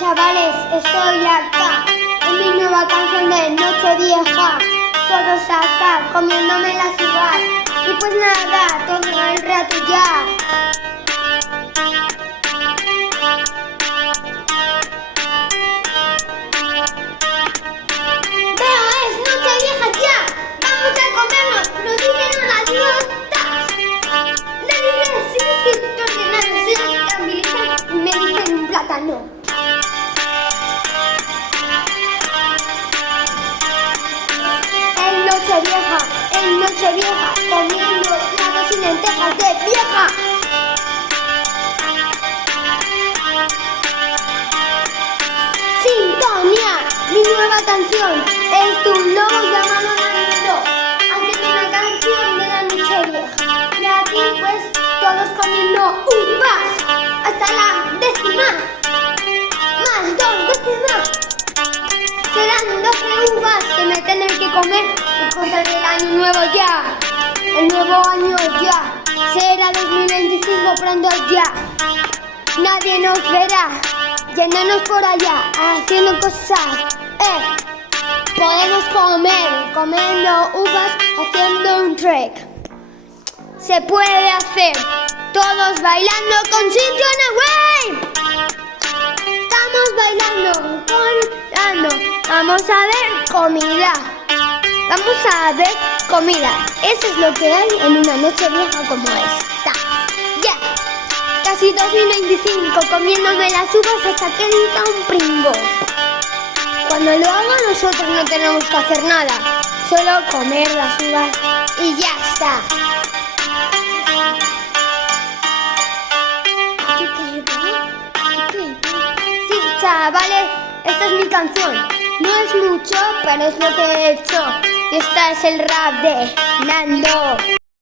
chavales, estoy acá en mi nueva canción de Nochevieja. Todos acá comiéndome las uvas. Y pues nada, todo el rato ya. Veo, es Nochevieja ya. Vamos a comernos, nos dicen unas dietas. Le dicen sí, sí, ordenado, sí, estabilizado. Y me dicen un plátano. En Nochevieja, comiendo platos y lentejas de vieja. Sintonía, mi nueva canción es de un lobo llamado Nando. Hacen una canción de la Nochevieja. Y aquí pues todos comiendo uvas hasta la décima. Más 2 décimas. Serán 12 uvas que me tendré que comer y contar el año nuevo ya. El nuevo año ya. Será 2025 pronto ya. Nadie nos verá yéndonos por allá, haciendo cosas. Podemos comer, comiendo uvas, haciendo un trek. Se puede hacer, todos bailando con Sintiona Way. Estamos bailando, vamos a ver comida. Vamos a ver comida. Eso es lo que hay en una Nochevieja como esta. Ya. Casi 2025 comiéndome las uvas hasta que diga un pringo. Cuando lo haga nosotros no tenemos que hacer nada. Solo comer las uvas y ya está. Sí, chavales, esta es mi canción. No es mucho, pero es lo que he hecho. Y esta es el rap de Nando.